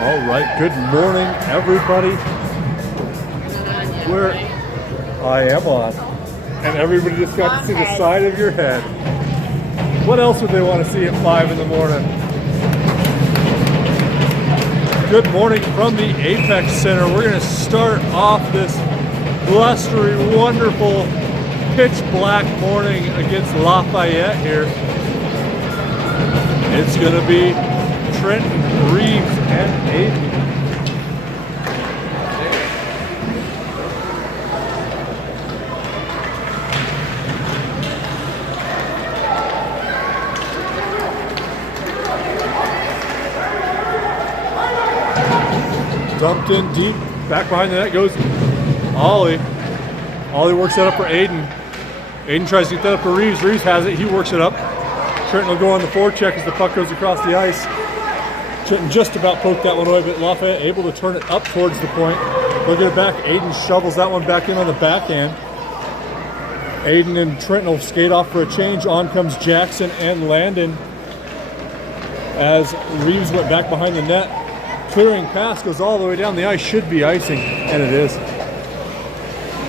All right, good morning, everybody. Where I am on, and everybody just got to see the side of your head. What else would they want to see at 5 in the morning? Good morning from the Apex Center. We're going to start off this blustery, wonderful, pitch black morning against Lafayette here. It's going to be Trenton, Reeves, and Aiden. Dumped in deep, back behind the net goes Ollie. Ollie works that up for Aiden. Aiden tries to get that up for Reeves. Reeves has it, he works it up. Trenton will go on the forecheck as the puck goes across the ice. Trenton just about poked that one away, but Lafayette able to turn it up towards the point. Look at it back, Aiden shovels that one back in on the backhand. Aiden and Trenton will skate off for a change. On comes Jackson and Landon as Reeves went back behind the net. Clearing pass goes all the way down the ice, should be icing, and it is.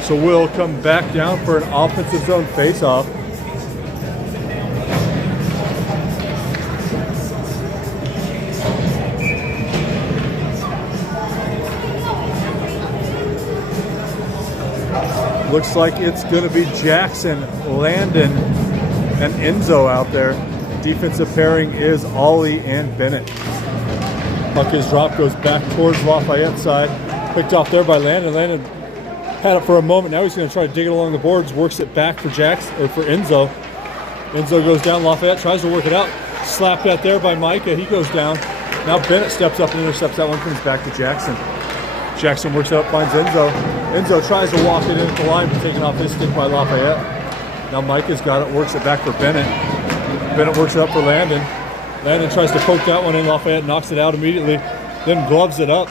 So we'll come back down for an offensive zone face-off. Looks like it's going to be Jackson, Landon, and Enzo out there. Defensive pairing is Ollie and Bennett. Puck is dropped, goes back towards Lafayette's side. Picked off there by Landon. Landon had it for a moment. Now he's going to try to dig it along the boards. Works it back for Jackson, or for Enzo. Enzo goes down. Lafayette tries to work it out. Slapped at there by Micah. He goes down. Now Bennett steps up and intercepts that one. Comes back to Jackson. Jackson works it up, finds Enzo. Enzo tries to walk it in at the line, but taken off his stick by Lafayette. Now Micah's got it. Works it back for Bennett. Bennett works it up for Landon. Landon tries to poke that one in. Lafayette knocks it out immediately, then gloves it up.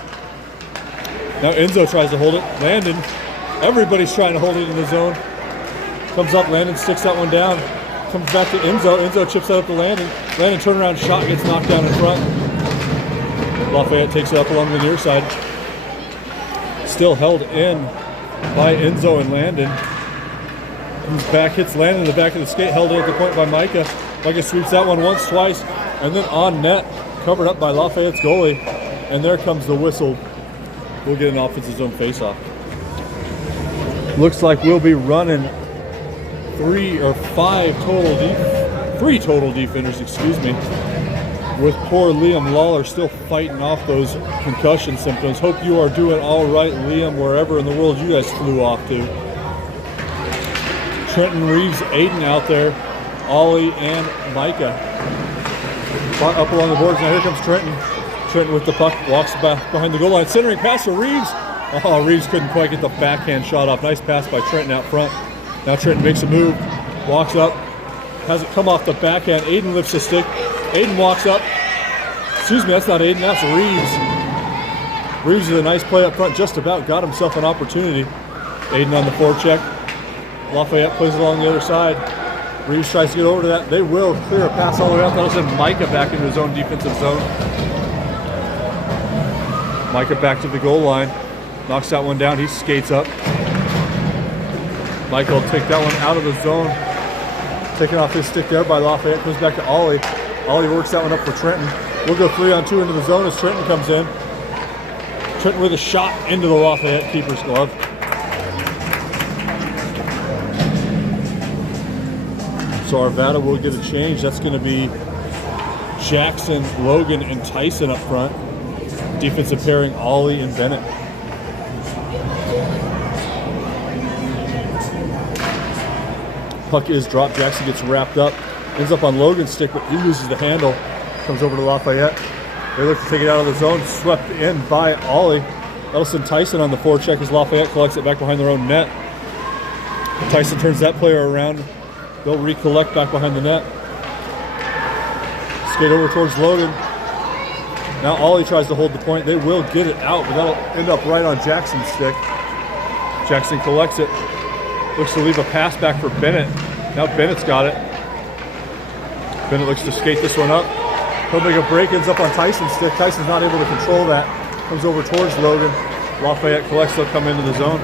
Now Enzo tries to hold it. Landon, everybody's trying to hold it in the zone. Comes up, Landon sticks that one down. Comes back to Enzo. Enzo chips that up to Landon. Landon turnaround shot, gets knocked down in front. Lafayette takes it up along the near side. Still held in by Enzo and Landon. Comes back, hits Landon in the back of the skate, held in at the point by Micah. Micah sweeps that one once, twice, and then on net, covered up by Lafayette's goalie. And there comes the whistle. We'll get an offensive zone faceoff. Looks like we'll be running three total defenders, excuse me, with poor Liam Lawler still fighting off those concussion symptoms. Hope you are doing all right, Liam, wherever in the world you guys flew off to. Trenton, Reeves, Aiden out there, Ollie and Micah. Up along the boards, now here comes Trenton. Trenton with the puck, walks back behind the goal line, centering pass to Reeves. Oh, Reeves couldn't quite get the backhand shot off. Nice pass by Trenton out front. Now Trenton makes a move, walks up, has it come off the backhand. Aiden lifts his stick. Aiden walks up. Excuse me, that's not Aiden, that's Reeves. Reeves with a nice play up front, just about got himself an opportunity. Aiden on the forecheck. Lafayette plays it along the other side. Reeves tries to get over to that. They will clear a pass all the way out. That'll send Micah back into his own defensive zone. Micah back to the goal line. Knocks that one down. He skates up. Micah will take that one out of the zone. Taken off his stick there by Lafayette. Comes back to Ollie. Ollie works that one up for Trenton. We'll go 3-on-2 into the zone as Trenton comes in. Trenton with a shot into the Lafayette keeper's glove. So Arvada will get a change. That's going to be Jackson, Logan, and Tyson up front. Defensive pairing, Ollie and Bennett. Puck is dropped. Jackson gets wrapped up. Ends up on Logan's stick, but he loses the handle. Comes over to Lafayette. They look to take it out of the zone. Swept in by Ollie. That'll send Tyson on the forecheck as Lafayette collects it back behind their own net. Tyson turns that player around. They'll recollect back behind the net. Skate over towards Logan. Now Ollie tries to hold the point. They will get it out, but that'll end up right on Jackson's stick. Jackson collects it. Looks to leave a pass back for Bennett. Now Bennett's got it. Bennett looks to skate this one up. He'll make a break, ends up on Tyson's stick. Tyson's not able to control that. Comes over towards Logan. Lafayette collects, they'll come into the zone.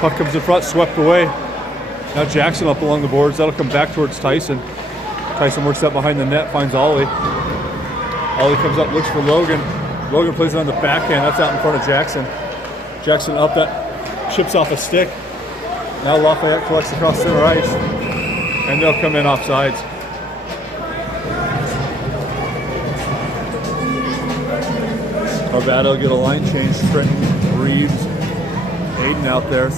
Puck comes in front, swept away. Now Jackson up along the boards. That'll come back towards Tyson. Tyson works up behind the net, finds Ollie. Ollie comes up, looks for Logan. Logan plays it on the backhand. That's out in front of Jackson. Jackson up, that chips off a stick. Now Lafayette collects across center ice. And they'll come in offsides. Arvada will get a line change. Trenton, Reeves, Aiden out there.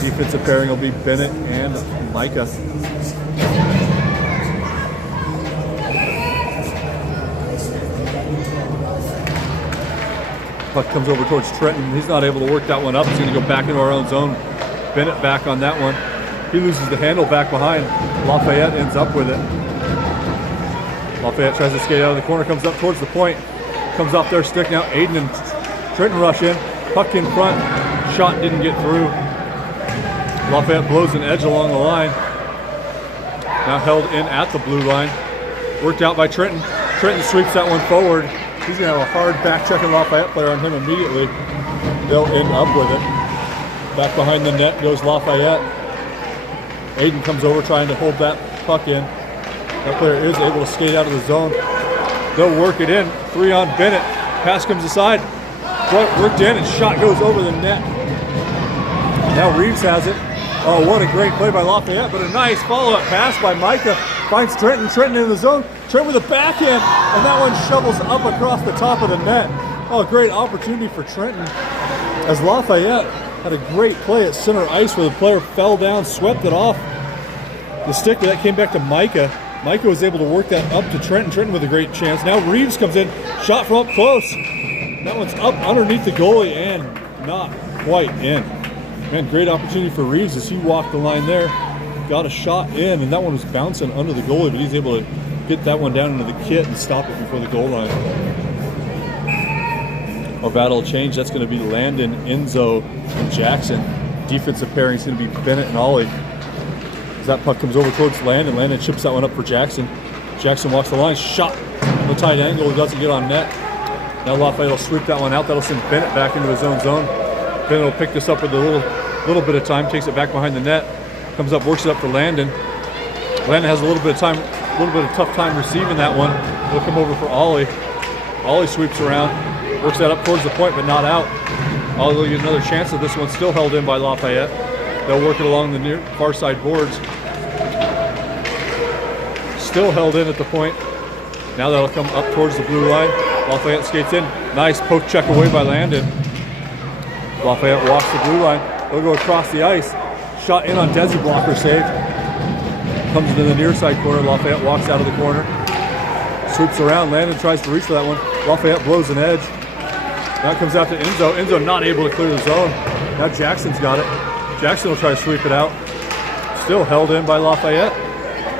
Defensive pairing will be Bennett and Micah. Puck comes over towards Trenton. He's not able to work that one up. He's going to go back into our own zone. Bennett back on that one. He loses the handle back behind. Lafayette ends up with it. Lafayette tries to skate out of the corner, comes up towards the point. Comes off their stick now. Aiden and Trenton rush in. Puck in front. Shot didn't get through. Lafayette blows an edge along the line. Now held in at the blue line. Worked out by Trenton. Trenton sweeps that one forward. He's going to have a hard back-checking Lafayette player on him immediately. They'll end up with it. Back behind the net goes Lafayette. Aiden comes over trying to hold that puck in. That player is able to skate out of the zone. They'll work it in. 3 on Bennett. Pass comes aside. Worked in and shot goes over the net. Now Reeves has it. Oh, what a great play by Lafayette, but a nice follow-up pass by Micah. Finds Trenton. Trenton in the zone. Trenton with a backhand, and that one shovels up across the top of the net. Oh, great opportunity for Trenton. As Lafayette had a great play at center ice where the player fell down, swept it off the stick, but that came back to Micah. Micah was able to work that up to Trenton. Trenton with a great chance. Now Reeves comes in, shot from up close. That one's up underneath the goalie and not quite in. Man, great opportunity for Reeves as he walked the line there. Got a shot in, and that one was bouncing under the goalie, but he's able to get that one down into the kit and stop it before the goal line. Arvada will change. That's going to be Landon, Enzo, and Jackson. Defensive pairing is going to be Bennett and Ollie. As that puck comes over towards Landon, Landon chips that one up for Jackson. Jackson walks the line, shot on the tight angle, doesn't get on net. Now Lafayette will sweep that one out. That'll send Bennett back into his own zone. Bennett will pick this up with a little bit of time, takes it back behind the net, comes up, works it up for Landon. Landon has a little bit of tough time receiving that one. He'll come over for Ollie. Ollie sweeps around, works that up towards the point, but not out. Ollie will get another chance of this one, still held in by Lafayette. They'll work it along the far side boards. Still held in at the point. Now that'll come up towards the blue line. Lafayette skates in. Nice poke check away by Landon. Lafayette walks the blue line. They'll go across the ice. Shot in on Desi, blocker saved. Comes into the near side corner. Lafayette walks out of the corner. Swoops around. Landon tries to reach for that one. Lafayette blows an edge. Now it comes out to Enzo. Enzo not able to clear the zone. Now Jackson's got it. Jackson will try to sweep it out. Still held in by Lafayette.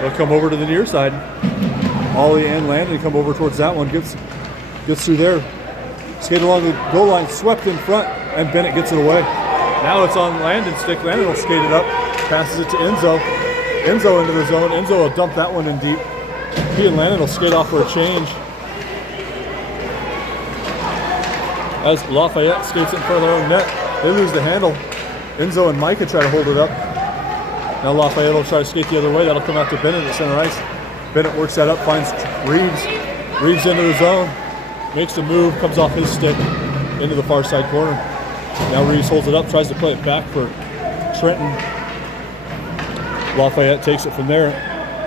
They'll come over to the near side. Ollie and Landon come over towards that one. Gets through there. Skate along the goal line. Swept in front. And Bennett gets it away. Now it's on Landon's stick. Landon will skate it up. Passes it to Enzo. Enzo into the zone. Enzo will dump that one in deep. He and Landon will skate off for a change. As Lafayette skates it in front of their own net, they lose the handle. Enzo and Micah try to hold it up. Now Lafayette will try to skate the other way. That'll come out to Bennett at center ice. Bennett works that up, finds Reeves. Reeves into the zone. Makes the move, comes off his stick into the far side corner. Now Reeves holds it up, tries to play it back for Trenton. Lafayette takes it from there.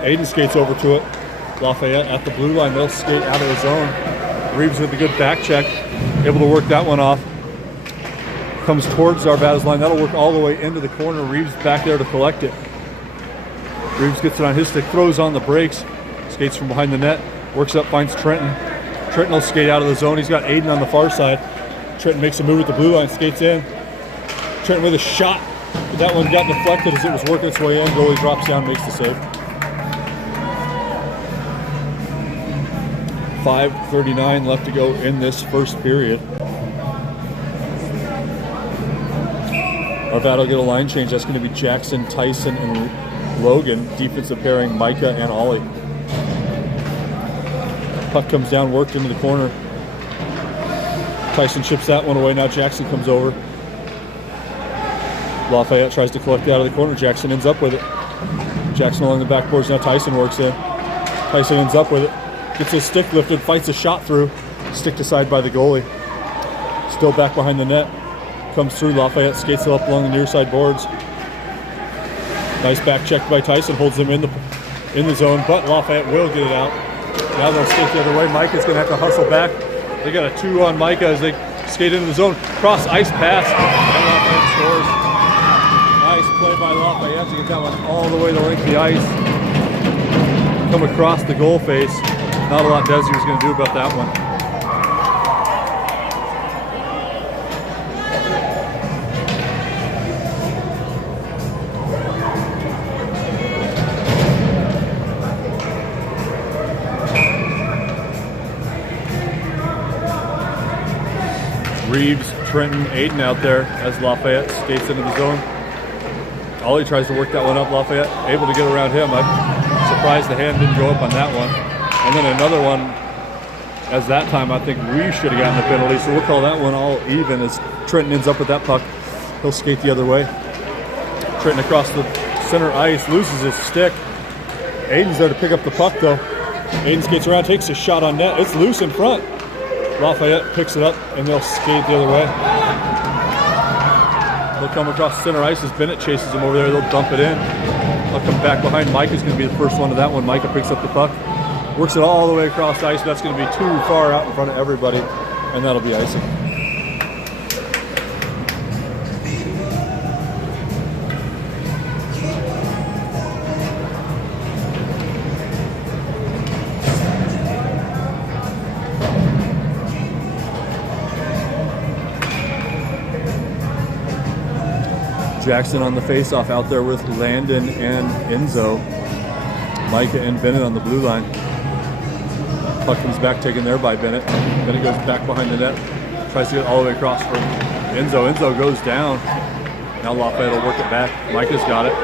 Aiden skates over to it. Lafayette at the blue line. They'll skate out of the zone. Reeves with a good back check. Able to work that one off. Comes towards Arvada's line. That'll work all the way into the corner. Reeves back there to collect it. Reeves gets it on his stick. Throws on the brakes. Skates from behind the net. Works up, finds Trenton. Trenton will skate out of the zone. He's got Aiden on the far side. Trenton makes a move at the blue line. Skates in. Trenton with a shot. But that one got deflected as it was working its way in. Goalie drops down, makes the save. 5:39 left to go in this first period. Arvada will get a line change. That's going to be Jackson, Tyson, and Logan. Defensive pairing, Micah and Ollie. Puck comes down, worked into the corner. Tyson chips that one away. Now Jackson comes over. Lafayette tries to collect it out of the corner. Jackson ends up with it. Jackson along the backboards. Now Tyson works in. Tyson ends up with it. Gets his stick lifted, fights a shot through. Stick aside by the goalie. Still back behind the net. Comes through. Lafayette skates it up along the near side boards. Nice back check by Tyson. Holds him in the zone, but Lafayette will get it out. Now they'll skate the other way. Micah's going to have to hustle back. They got a 2 on Micah as they skate into the zone. Cross ice pass. And Lafayette scores. Nice play by Lafayette to get that one all the way the length of the ice. Come across the goal face. Not a lot Desi was going to do about that one. Reeves, Trenton, Aiden out there as Lafayette skates into the zone. Ollie tries to work that one up. Lafayette able to get around him. I'm surprised the hand didn't go up on that one. And then another one, as that time I think Reeves should have gotten the penalty, so we'll call that one all even as Trenton ends up with that puck. He'll skate the other way. Trenton across the center ice, loses his stick. Aiden's there to pick up the puck though. Aiden skates around, takes a shot on net. It's loose in front. Lafayette picks it up and they'll skate the other way. They'll come across center ice as Bennett chases him over there. They'll dump it in. They'll come back behind. Micah's going to be the first one to that one. Micah picks up the puck. Works it all the way across the ice. That's going to be too far out in front of everybody. And that'll be icing. Jackson on the face-off out there with Landon and Enzo. Micah and Bennett on the blue line. Puck comes back, taken there by Bennett. Bennett goes back behind the net. Tries to get all the way across for Enzo. Enzo goes down. Now Lafayette will work it back. Micah's got it.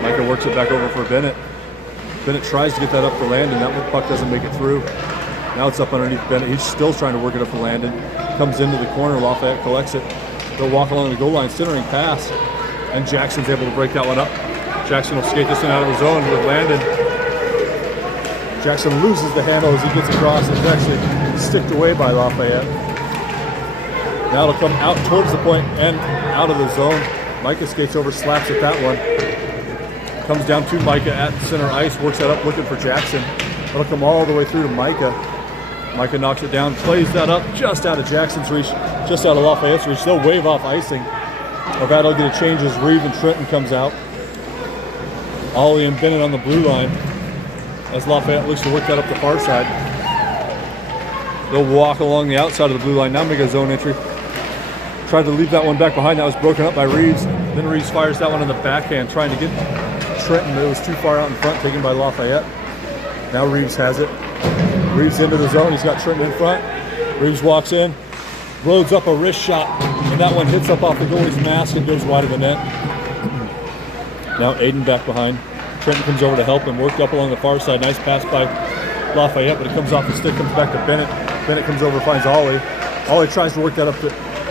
Micah works it back over for Bennett. Bennett tries to get that up for Landon. That puck doesn't make it through. Now it's up underneath Bennett. He's still trying to work it up for Landon. Comes into the corner. Lafayette collects it. They'll walk along the goal line, centering pass, and Jackson's able to break that one up. Jackson will skate this one out of the zone with Landon. Jackson loses the handle as he gets across. It's actually sticked away by Lafayette. Now it'll come out towards the point and out of the zone. Micah skates over, slaps at that one. Comes down to Micah at center ice, works that up, looking for Jackson. It'll come all the way through to Micah. Micah knocks it down, plays that up just out of Jackson's reach, just out of Lafayette's reach. They'll wave off icing. Arvada will get a change as Reeve and Trenton comes out. Ollie and Bennett on the blue line as Lafayette looks to work that up the far side. They'll walk along the outside of the blue line, now make a zone entry. Tried to leave that one back behind. That was broken up by Reeves. Then Reeves fires that one in the backhand, trying to get Trenton. It was too far out in front, taken by Lafayette. Now Reeves has it. Reeves into the zone. He's got Trenton in front. Reeves walks in, loads up a wrist shot, and that one hits up off the goalie's mask and goes wide of the net. Now Aiden back behind. Trenton comes over to help him, worked up along the far side. Nice pass by Lafayette, but it comes off the stick, comes back to Bennett. Bennett comes over, finds Ollie. Ollie tries to work that up to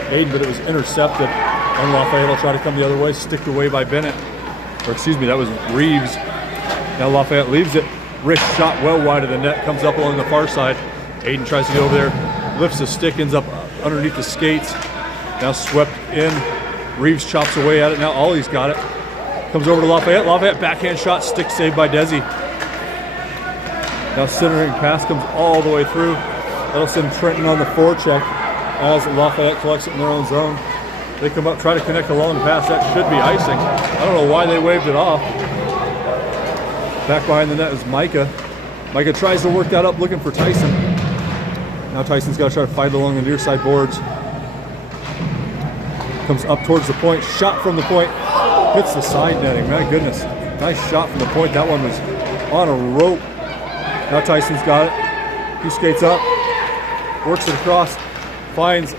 Aiden, but it was intercepted. And Lafayette will try to come the other way, sticked away by Bennett. Or excuse me, that was Reeves. Now Lafayette leaves it. Wrist shot well wide of the net, comes up along the far side. Aiden tries to get over there, lifts the stick, ends up underneath the skates. Now swept in. Reeves chops away at it. Now Ollie's got it. Comes over to Lafayette. Lafayette backhand shot, stick saved by Desi. Now centering pass comes all the way through. That'll send Trenton on the forecheck as Lafayette collects it in their own zone. They come up, try to connect along the pass. That should be icing. I don't know why they waved it off. Back behind the net is Micah. Micah tries to work that up, looking for Tyson. Now Tyson's got to try to fight along the near side boards. Comes up towards the point, shot from the point, hits the side netting. My goodness, nice shot from the point. That one was on a rope. Now Tyson's got it. He skates up, works it across, finds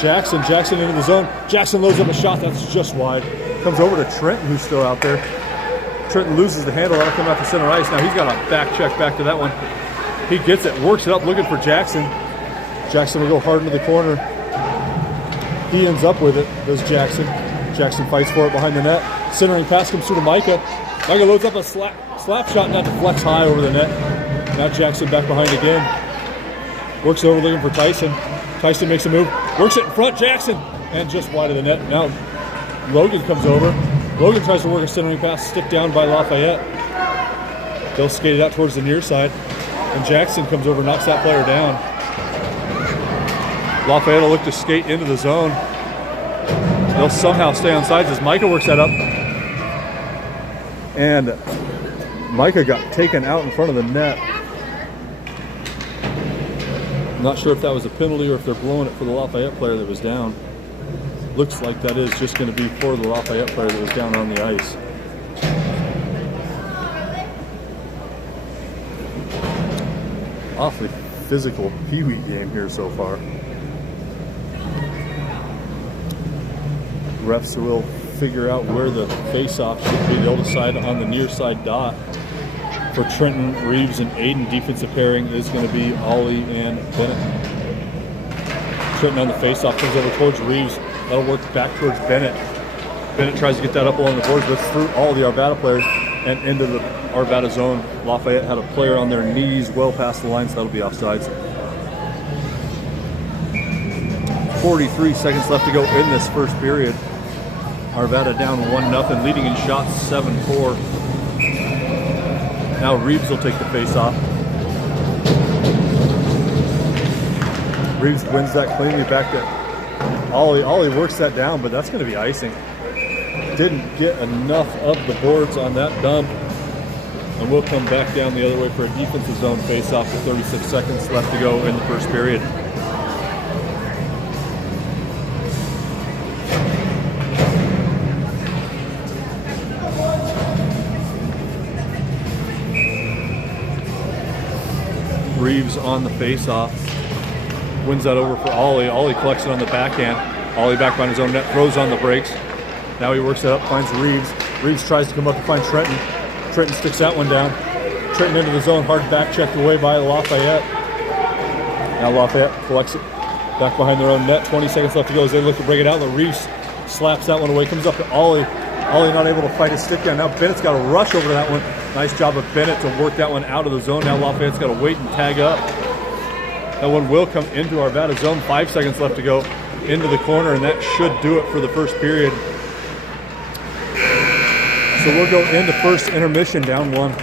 Jackson. Jackson into the zone. Jackson loads up a shot that's just wide. Comes over to Trenton, who's still out there. Trenton loses the handle. That'll come out to center ice. Now he's got a back check back to that one. He gets it, works it up, looking for Jackson. Jackson will go hard into the corner. He ends up with it, does Jackson. Jackson fights for it behind the net. Centering pass comes through to Micah. Micah loads up a slap shot, now deflects high over the net. Now Jackson back behind again. Works over looking for Tyson. Tyson makes a move, works it in front, Jackson, and just wide of the net. Now Logan comes over. Logan tries to work a centering pass, stick down by Lafayette. They'll skate it out towards the near side, and Jackson comes over, knocks that player down. Lafayette will look to skate into the zone. They'll somehow stay on sides as Micah works that up. And Micah got taken out in front of the net. I'm not sure if that was a penalty or if they're blowing it for the Lafayette player that was down. Looks like that is just going to be for the Lafayette player that was down on the ice. Awfully physical Pee-wee game here so far. Refs will figure out where the face-off should be. They'll decide on the near side dot. For Trenton, Reeves, and Aiden, defensive pairing is going to be Ollie and Bennett. Trenton on the face-off comes over towards Reeves. That'll work back towards Bennett. Bennett tries to get that up along the boards, but through all the Arvada players and into the Arvada zone. Lafayette had a player on their knees well past the line, so that'll be offsides. 43 seconds left to go in this first period. Arvada down 1-0, leading in shots 7-4. Now Reeves will take the face-off. Reeves wins that cleanly back to Ollie. Ollie works that down, but that's going to be icing. Didn't get enough of the boards on that dump. And we'll come back down the other way for a defensive zone face-off with 36 seconds left to go in the first period. Reeves on the face-off. Wins that over for Ollie. Ollie collects it on the backhand. Ollie back behind his own net, throws on the brakes. Now he works it up, finds Reeves. Reeves tries to come up and find Trenton. Trenton sticks that one down. Trenton into the zone, hard back checked away by Lafayette. Now Lafayette collects it back behind their own net. 20 seconds left to go as they look to bring it out. Reeves slaps that one away, comes up to Ollie. Ollie not able to fight his stick down. Now Bennett's got to rush over to that one. Nice job of Bennett to work that one out of the zone. Now Lafayette's got to wait and tag up. That one will come into Arvada zone. 5 seconds left to go into the corner, and that should do it for the first period. So we'll go into first intermission down 1.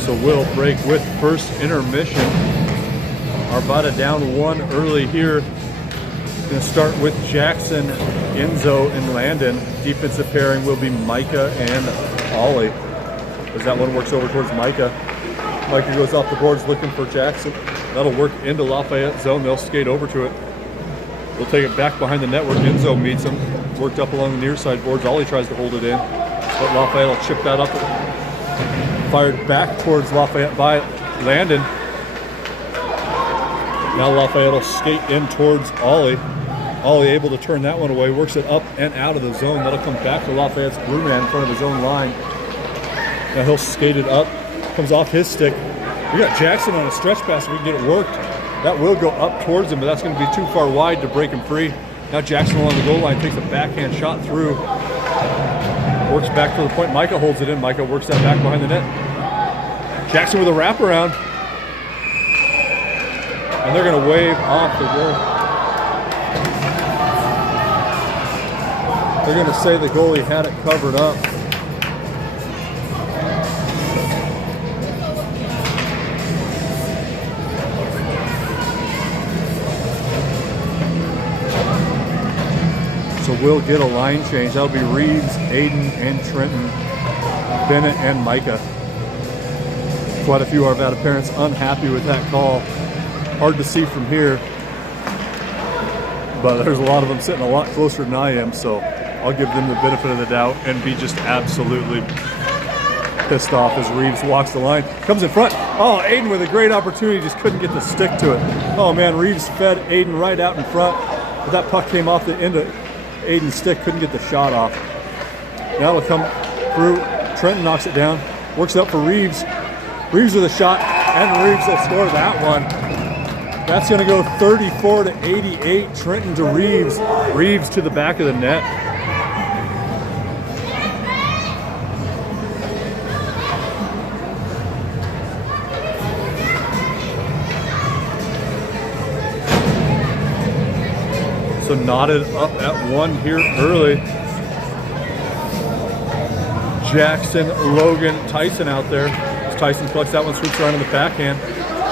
So we'll break with first intermission. Arvada down 1 early here. Going to start with Jackson, Enzo, and Landon. Defensive pairing will be Micah and Ollie. As that one works over towards Micah. Micah goes off the boards looking for Jackson. That'll work into Lafayette zone. They'll skate over to it. They'll take it back behind the net where Enzo meets him. Worked up along the near side boards. Ollie tries to hold it in, but Lafayette will chip that up. Fired back towards Lafayette by Landon. Now Lafayette will skate in towards Ollie. Ollie able to turn that one away. Works it up and out of the zone. That'll come back to Lafayette's blue man in front of his own line. Now he'll skate it up. Comes off his stick. We got Jackson on a stretch pass. We can get it worked. That will go up towards him, but that's going to be too far wide to break him free. Now Jackson along the goal line takes a backhand shot through. Works back to the point. Micah holds it in. Micah works that back behind the net. Jackson with a wraparound. And they're going to wave off the goal. They're going to say the goalie had it covered up. So we'll get a line change. That'll be Reeves, Aiden, and Trenton, Bennett, and Micah. Quite a few Arvada parents unhappy with that call. Hard to see from here, but there's a lot of them sitting a lot closer than I am, so I'll give them the benefit of the doubt and be just absolutely pissed off as Reeves walks the line. Comes in front. Oh, Aiden with a great opportunity, just couldn't get the stick to it. Oh man, Reeves fed Aiden right out in front, but that puck came off the end of Aiden's stick, couldn't get the shot off. Now it'll come through. Trenton knocks it down, works it up for Reeves. Reeves with a shot, and Reeves will score that one. That's going to go 34-88. Trenton to Reeves. Reeves to the back of the net. So knotted up at one here early. Jackson, Logan, Tyson out there. As Tyson collects that one, swoops around in the backhand.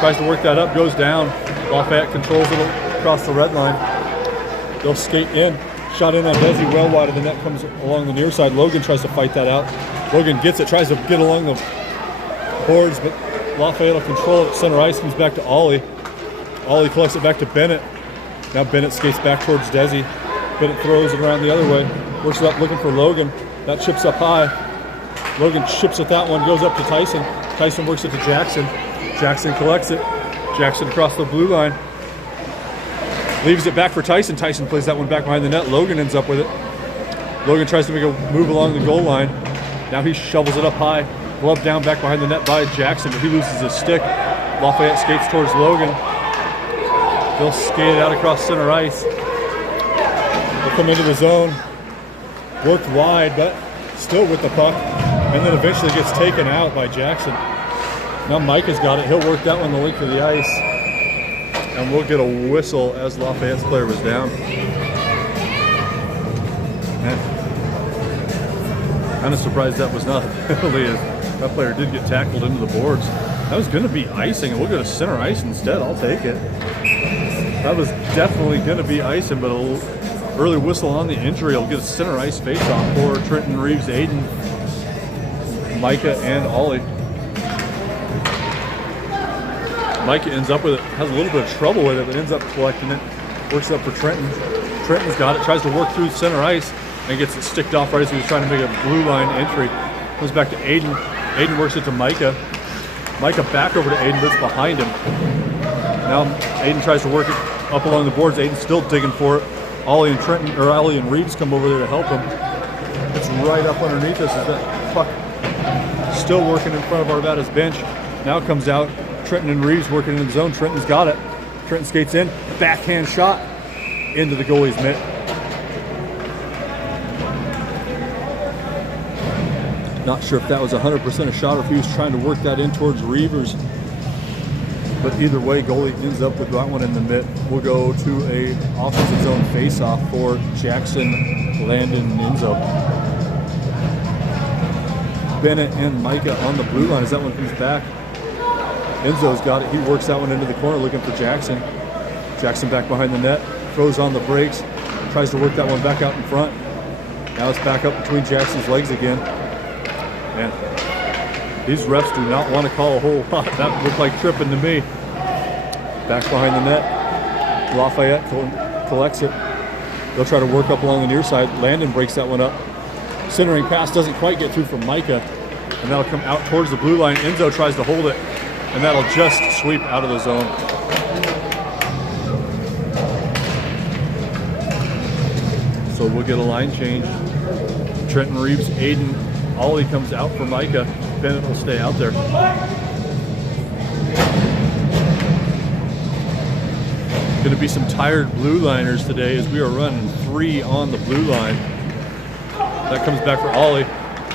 Tries to work that up, goes down. Lafayette controls it across the red line. They'll skate in. Shot in on Desi, well wide of the net, comes along the near side. Logan tries to fight that out. Logan gets it, tries to get along the boards, but Lafayette will control it. Center ice comes back to Ollie. Ollie collects it back to Bennett. Now Bennett skates back towards Desi. Bennett throws it around the other way. Works it up looking for Logan. That chips up high. Logan chips at that one, goes up to Tyson. Tyson works it to Jackson. Jackson collects it. Jackson across the blue line. Leaves it back for Tyson. Tyson plays that one back behind the net. Logan ends up with it. Logan tries to make a move along the goal line. Now he shovels it up high. Glove down back behind the net by Jackson, but he loses his stick. Lafayette skates towards Logan. They'll skate it out across center ice. They'll come into the zone. Worked wide, but still with the puck. And then eventually gets taken out by Jackson. Now Micah's got it. He'll work that one the length of the ice. And we'll get a whistle as Lafayette's player was down. Man, kind of surprised that was not a penalty. That player did get tackled into the boards. That was going to be icing, and we'll go to center ice instead. I'll take it. That was definitely going to be icing, but an early whistle on the injury will get a center ice face-off for Trenton, Reeves, Aiden, Micah, and Ollie. Micah ends up with it, has a little bit of trouble with it, but ends up collecting it. Works it up for Trenton. Trenton's got it, tries to work through center ice, and gets it sticked off right as he was trying to make a blue line entry. Comes back to Aiden. Aiden works it to Micah. Micah back over to Aiden, but it's behind him. Now Aiden tries to work it up along the boards. Aiden's still digging for it. Ollie and Reeves come over there to help him. It's right up underneath us as that puck still working in front of Arvada's bench. Now comes out. Trenton and Reeves working in the zone. Trenton's got it. Trenton skates in. Backhand shot into the goalie's mitt. Not sure if that was 100% a shot or if he was trying to work that in towards Reavers. But either way, goalie ends up with that one in the mitt. We'll go to a offensive zone face-off for Jackson, Landon, and Enzo. Bennett and Micah on the blue line as that one comes back. Enzo's got it. He works that one into the corner looking for Jackson. Jackson back behind the net, throws on the brakes, tries to work that one back out in front. Now it's back up between Jackson's legs again. Man, these refs do not want to call a whole lot. That looked like tripping to me. Back behind the net. Lafayette collects it. They'll try to work up along the near side. Landon breaks that one up. Centering pass doesn't quite get through from Micah. And that'll come out towards the blue line. Enzo tries to hold it. And that'll just sweep out of the zone. So we'll get a line change. Trenton Reeves, Aiden, Ollie comes out for Micah. Bennett will stay out there. Going to be some tired blue liners today as we are running 3 on the blue line. That comes back for Ollie.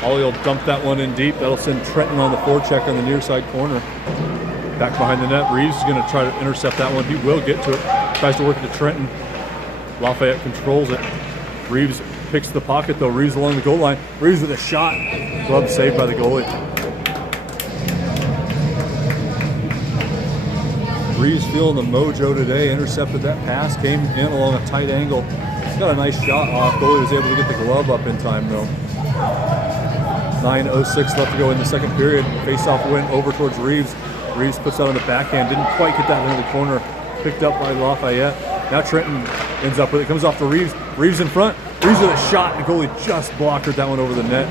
Ollie will dump that one in deep. That'll send Trenton on the forecheck on the near side corner. Back behind the net. Reeves is going to try to intercept that one. He will get to it. Tries to work it to Trenton. Lafayette controls it. Reeves picks the pocket though. Reeves along the goal line. Reeves with a shot. Glove saved by the goalie. Reeves feeling the mojo today. Intercepted that pass. Came in along a tight angle. Got a nice shot off. Goalie was able to get the glove up in time though. 9:06 left to go in the second period. Face-off win over towards Reeves. Reeves puts that on the backhand. Didn't quite get that into the corner. Picked up by Lafayette. Now Trenton ends up with it. Comes off to Reeves. Reeves in front. Reeves with a shot. The goalie just blockered that one over the net.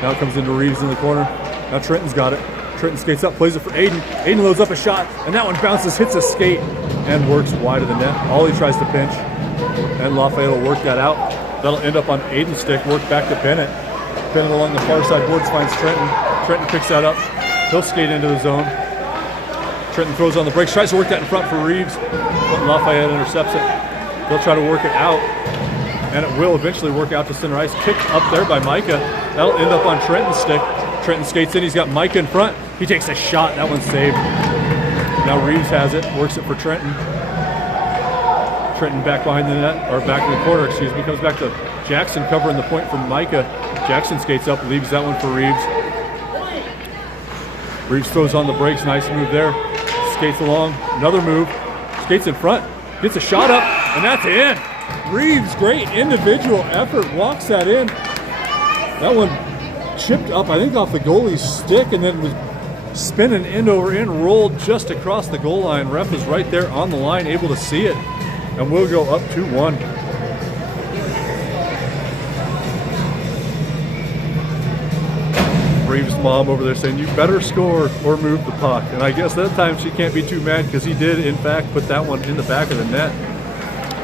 Now it comes into Reeves in the corner. Now Trenton's got it. Trenton skates up, plays it for Aiden. Aiden loads up a shot, and that one bounces, hits a skate, and works wide of the net. Ollie tries to pinch, and Lafayette will work that out. That'll end up on Aiden's stick, work back to Bennett. Bennett along the far side boards finds Trenton. Trenton picks that up. He'll skate into the zone. Trenton throws on the brakes, tries to work that in front for Reeves, but Lafayette intercepts it. They'll try to work it out, and it will eventually work out to center ice. Kicked up there by Micah. That'll end up on Trenton's stick. Trenton skates in. He's got Micah in front. He takes a shot. That one's saved. Now Reeves has it. Works it for Trenton. Trenton back behind the net, or back in the corner, excuse me. Comes back to Jackson covering the point from Micah. Jackson skates up, leaves that one for Reeves. Reeves throws on the brakes. Nice move there. Skates along. Another move. Skates in front. Gets a shot up, and that's in. Reeves, great individual effort. Walks that in. That one chipped up, I think, off the goalie's stick, and then was spinning end over end, rolled just across the goal line. Ref is right there on the line, able to see it, and we'll go up 2-1. Reeves' mom over there saying, "You better score or move the puck." And I guess that time she can't be too mad because he did, in fact, put that one in the back of the net.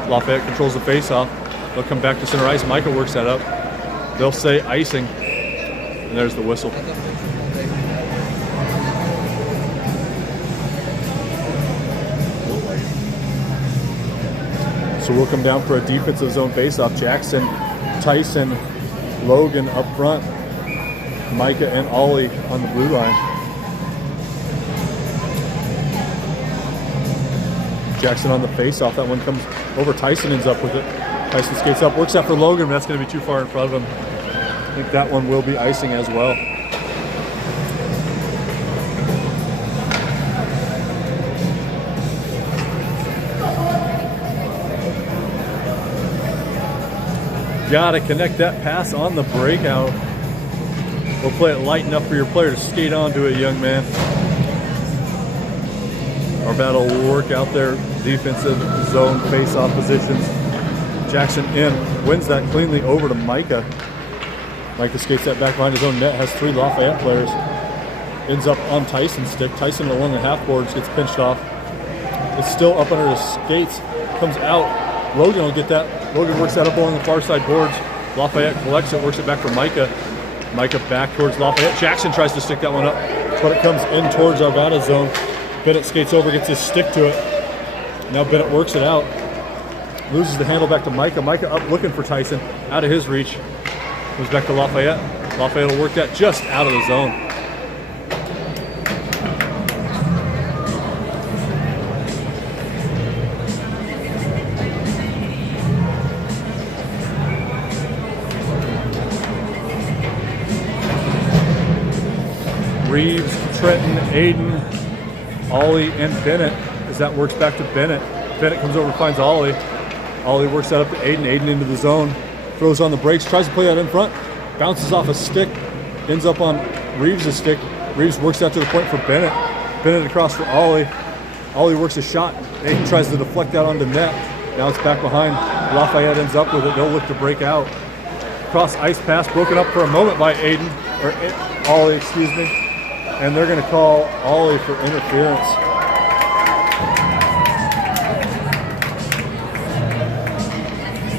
Lafayette controls the face-off. They'll come back to center ice. Michael works that up. They'll say icing. And there's the whistle. So we'll come down for a defensive zone face-off. Jackson, Tyson, Logan up front. Micah and Ollie on the blue line. Jackson on the face-off. That one comes over. Tyson ends up with it. Tyson skates up, works out for Logan, but that's going to be too far in front of him. I think that one will be icing as well. Gotta connect that pass on the breakout. We'll play it light enough for your player to skate onto it, young man. Arvada will work out their defensive zone face-off positions. Jackson in, wins that cleanly over to Micah. Micah skates that back behind his own net, has 3 Lafayette players. Ends up on Tyson's stick. Tyson along the half boards gets pinched off. It's still up under his skates, comes out. Logan will get that. Logan works that up along the far side boards. Lafayette collects it, works it back for Micah. Micah back towards Lafayette. Jackson tries to stick that one up, but it comes in towards Arvada's zone. Bennett skates over, gets his stick to it. Now Bennett works it out. Loses the handle back to Micah. Micah up looking for Tyson. Out of his reach. Goes back to Lafayette. Lafayette will work that just out of the zone. Reeves, Trenton, Aiden, Ollie, and Bennett, as that works back to Bennett. Bennett comes over and finds Ollie. Ollie works that up to Aiden. Aiden into the zone. Throws on the brakes, tries to play that in front. Bounces off a stick. Ends up on Reeves' stick. Reeves works out to the point for Bennett. Bennett across for Ollie. Ollie works a shot. Aiden tries to deflect that onto net. Now it's back behind. Lafayette ends up with it. They'll look to break out. Cross ice pass broken up for a moment by Aiden, or Ollie, excuse me. And they're going to call Ollie for interference.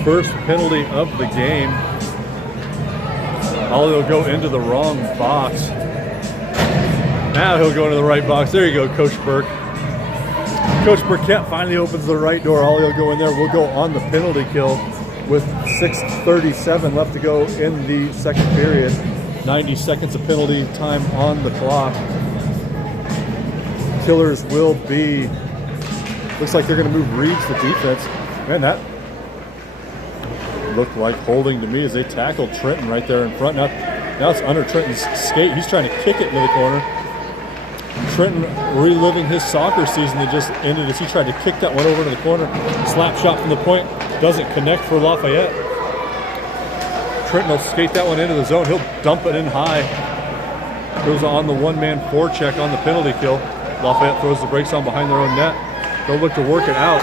First penalty of the game. Ollie will go into the wrong box. Now he'll go into the right box. There you go, Coach Burke. Coach Burkett finally opens the right door. Ollie will go in there. We'll go on the penalty kill with 6:37 left to go in the second period. 90 seconds of penalty time on the clock. Killers will be, looks like they're going to move Reeves to defense. Man, that looked like holding to me as they tackled Trenton right there in front. Now it's under Trenton's skate. He's trying to kick it into the corner. Trenton reliving his soccer season that just ended as he tried to kick that one over to the corner. Slap shot from the point. Doesn't connect for Lafayette. Trenton will skate that one into the zone. He'll dump it in high. Goes on the one-man forecheck on the penalty kill. Lafayette throws the brakes on behind their own net. They'll look to work it out.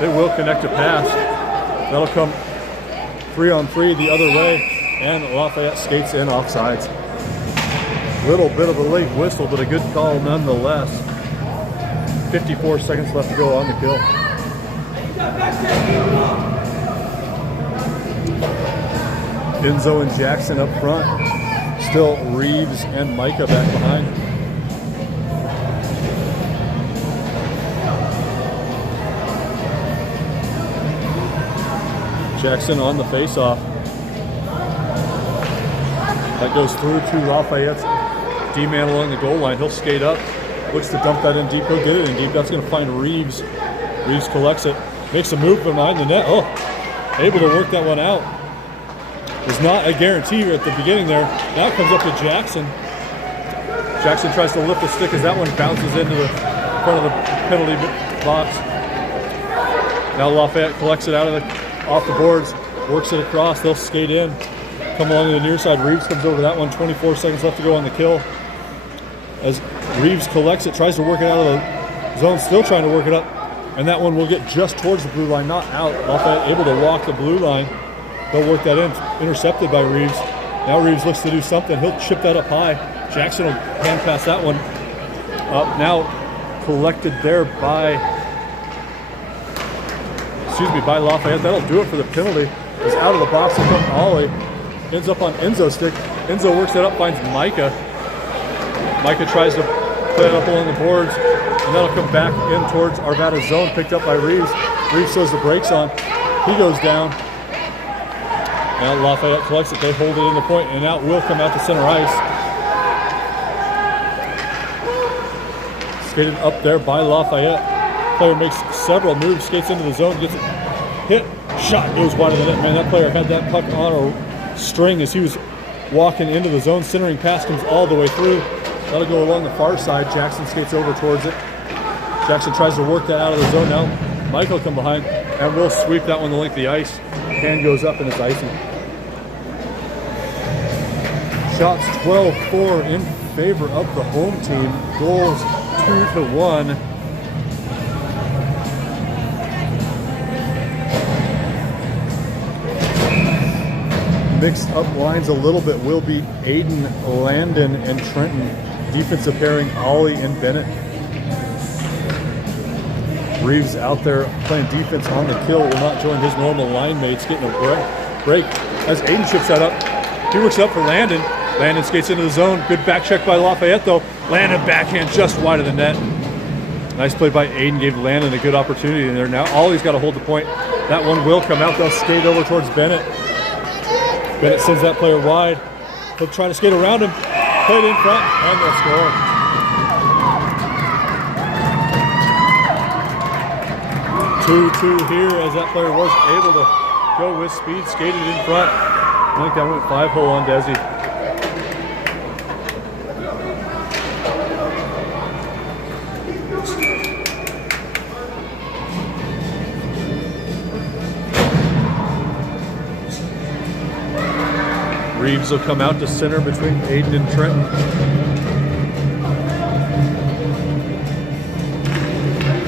They will connect a pass. That'll come 3-on-3 the other way, and Lafayette skates in offsides. Little bit of a late whistle, but a good call nonetheless. 54 seconds left to go on the kill. Enzo and Jackson up front. Still Reeves and Micah back behind. Jackson on the face-off. That goes through to Lafayette's D-man along the goal line. He'll skate up, looks to dump that in deep. He'll get it in deep. That's going to find Reeves. Reeves collects it, makes a move behind the net. Oh, able to work that one out. There's not a guarantee at the beginning there. Now it comes up to Jackson. Jackson tries to lift the stick as that one bounces into the front of the penalty box. Now Lafayette collects it off the boards, works it across. They'll skate in, come along to the near side. Reeves comes over that one. 24 seconds left to go on the kill. As Reeves collects it, tries to work it out of the zone, still trying to work it up. And that one will get just towards the blue line, not out. Lafayette able to walk the blue line. They'll work that in, intercepted by Reeves. Now Reeves looks to do something. He'll chip that up high. Jackson will hand pass that one up. Now collected there by Lafayette. That'll do it for the penalty. It's out of the box and from Ollie. Ends up on Enzo's stick. Enzo works that up, finds Micah. Micah tries to play it up along the boards, and that'll come back in towards Arvada's zone, picked up by Reeves. Reeves throws the brakes on. He goes down. Now Lafayette collects it. They hold it in the point, and now it will come out to center ice. Skated up there by Lafayette. Player makes several moves, skates into the zone, gets it hit, shot, goes wide of the net. Man, that player had that puck on a string as he was walking into the zone. Centering pass comes all the way through. That'll go along the far side. Jackson skates over towards it. Jackson tries to work that out of the zone now. Michael come behind and will sweep that one the length of the ice. Hand goes up and it's icy. Shots 12-4 in favor of the home team. Goals 2-1. Mixed up lines a little bit will be Aiden, Landon, and Trenton. Defensive pairing, Ollie and Bennett. Reeves out there playing defense on the kill. Will not join his normal line mates. Getting a break as Aiden chips that up. He works up for Landon. Landon skates into the zone. Good back check by Lafayette though. Landon backhand just wide of the net. Nice play by Aiden. Gave Landon a good opportunity in there. Now Ollie's got to hold the point. That one will come out. They'll skate over towards Bennett. Bennett sends that player wide. He'll try to skate around him. Played in front, and they'll score. Two here as that player was able to go with speed, skated in front. I think that went 5-hole on Desi. Reeves will come out to center between Aiden and Trenton.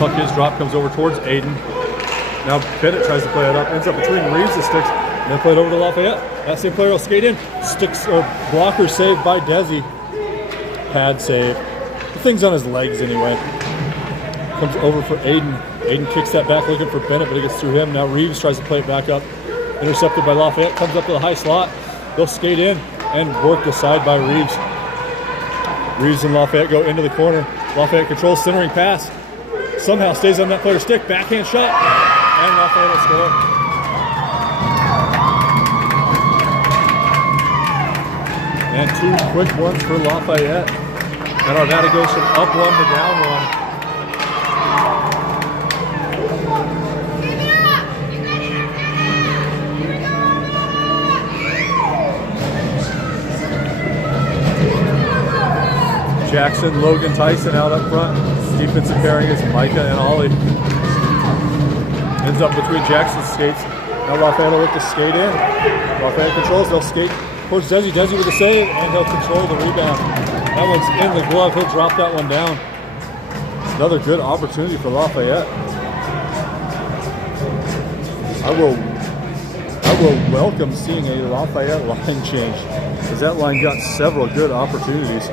Puck is dropped, comes over towards Aiden. Now Bennett tries to play it up, ends up between Reeves' sticks, and then played over to Lafayette. That same player will skate in. Sticks or blocker saved by Desi. Pad save. The thing's on his legs anyway. Comes over for Aiden. Aiden kicks that back looking for Bennett, but it gets through him. Now Reeves tries to play it back up. Intercepted by Lafayette. Comes up to the high slot. They'll skate in and work the side by Reeves. Reeves and Lafayette go into the corner. Lafayette controls centering pass. Somehow stays on that player's stick. Backhand shot. And Lafayette will score. And two quick ones for Lafayette. And Arvada goes from up one to down one. Jackson, Logan, Tyson out up front. Defensive pairing is Micah and Ollie. Ends up between Jackson's skates. Now Lafayette will look to skate in. Lafayette controls, they'll skate towards Desi. Desi with a save, and he'll control the rebound. That one's in the glove, he'll drop that one down. Another good opportunity for Lafayette. I will welcome seeing a Lafayette line change, because that line got several good opportunities.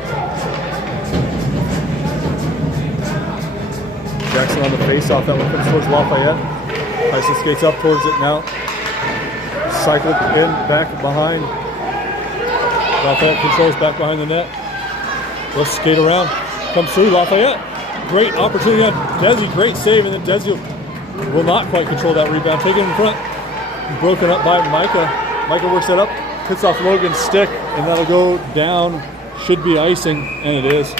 Jackson on the face-off, that one comes towards Lafayette. Tyson skates up towards it now. Cycled in, back behind. Lafayette controls back behind the net. They'll skate around, comes through Lafayette. Great opportunity on Desi, great save, and then Desi will not quite control that rebound. Taken in front, broken up by Micah. Micah works that up, hits off Logan's stick, and that'll go down. Should be icing, and it is.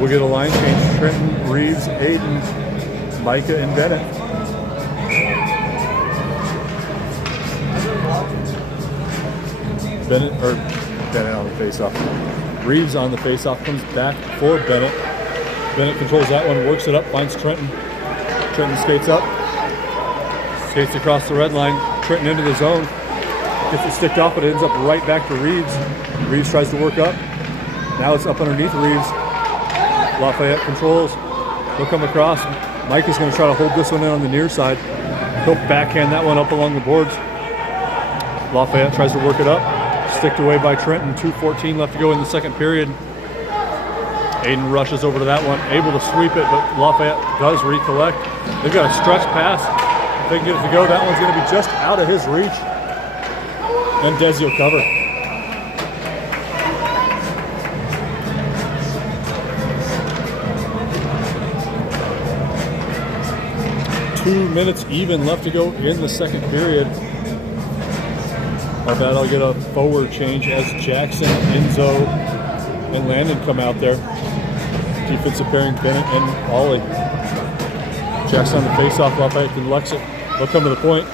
We'll get a line change. Trenton, Reeves, Aiden, Micah, and Bennett. Bennett on the face-off. Reeves on the face-off, comes back for Bennett. Bennett controls that one, works it up, finds Trenton. Trenton skates up, skates across the red line. Trenton into the zone, gets it sticked off, but it ends up right back to Reeves. Reeves tries to work up. Now it's up underneath Reeves. Lafayette controls. He'll come across. Mike is going to try to hold this one in on the near side. He'll backhand that one up along the boards. Lafayette tries to work it up. Sticked away by Trenton. 2:14 left to go in the second period. Aiden rushes over to that one. Able to sweep it, but Lafayette does recollect. They've got a stretch pass. If they can get it to go, that one's going to be just out of his reach. And Desi will cover. Two minutes even left to go in the second period. Arvada will get a forward change as Jackson, Enzo, and Landon come out there. Defensive pairing Bennett and Ollie. Jackson on the face-off, Lafayette can Lex it. They'll come to the point.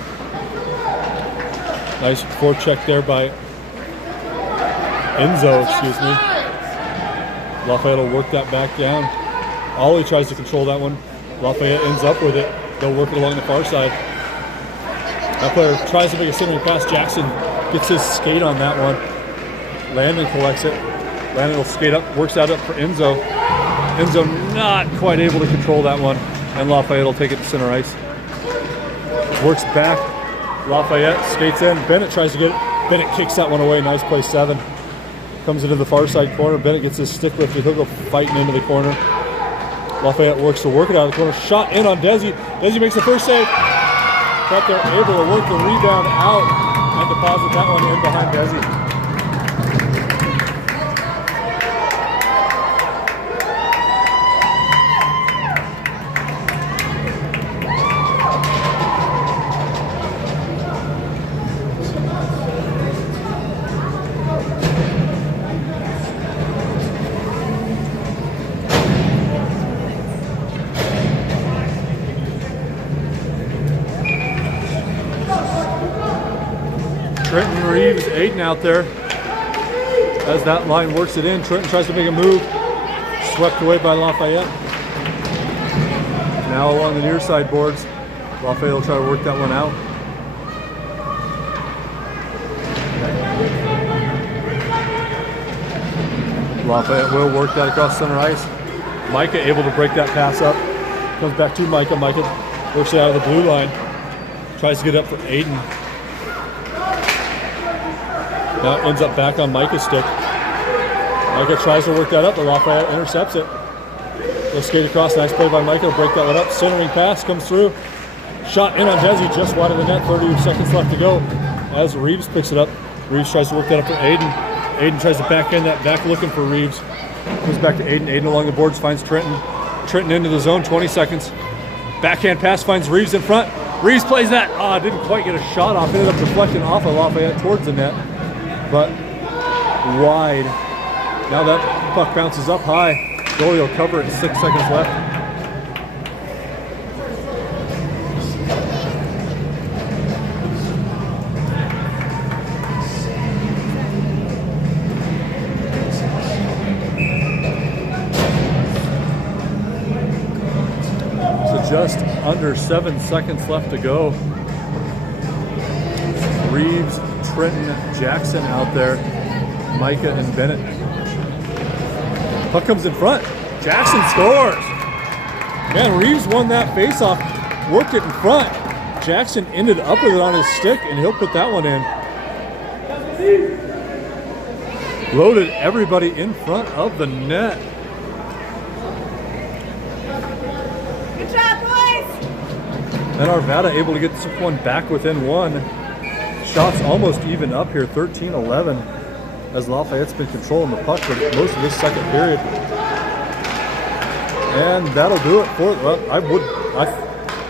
Nice forecheck there by Enzo, excuse me. Lafayette will work that back down. Ollie tries to control that one. Lafayette ends up with it. They'll work it along the far side. That player tries to make a centering pass. Jackson gets his skate on that one. Landon collects it. Landon will skate up, works out up for Enzo. Enzo not quite able to control that one, and Lafayette will take it to center ice. Works back. Lafayette skates in. Bennett tries to get it. Bennett kicks that one away. Nice play, 7. Comes into the far side corner. Bennett gets his stick lifted. He'll go fighting into the corner. Lafayette works to work it out of the corner. Shot in on Desi. Desi makes the first save. But they're able to work the rebound out and deposit that one in behind Desi. Trenton, Reeves, Aiden out there. As that line works it in, Trenton tries to make a move. Swept away by Lafayette. Now along the near side boards, Lafayette will try to work that one out. Lafayette will work that across center ice. Micah able to break that pass up. Comes back to Micah. Micah works it out of the blue line. Tries to get up for Aiden. Now it ends up back on Micah's stick. Micah tries to work that up, but Lafayette intercepts it. They'll skate across. Nice play by Micah. Break that one up. Centering pass comes through. Shot in on Desi just wide of the net. 30 seconds left to go as Reeves picks it up. Reeves tries to work that up for Aiden. Aiden tries to back end that back looking for Reeves. Goes back to Aiden. Aiden along the boards finds Trenton. Trenton into the zone. 20 seconds. Backhand pass finds Reeves in front. Reeves plays that. Didn't quite get a shot off. Ended up deflecting off of Lafayette towards the net. But wide. Now that puck bounces up high. Goalie will cover it. 6 seconds left. So just under 7 seconds left to go. Reeves, Trenton, Jackson out there. Micah and Bennett. Puck comes in front. Jackson scores. Man, Reeves won that faceoff. Worked it in front. Jackson ended up with it on his stick, and he'll put that one in. Loaded everybody in front of the net. Good job, boys. And Arvada able to get this one back within one. Shots almost even up here, 13-11. As Lafayette's been controlling the puck for most of this second period. And that'll do it for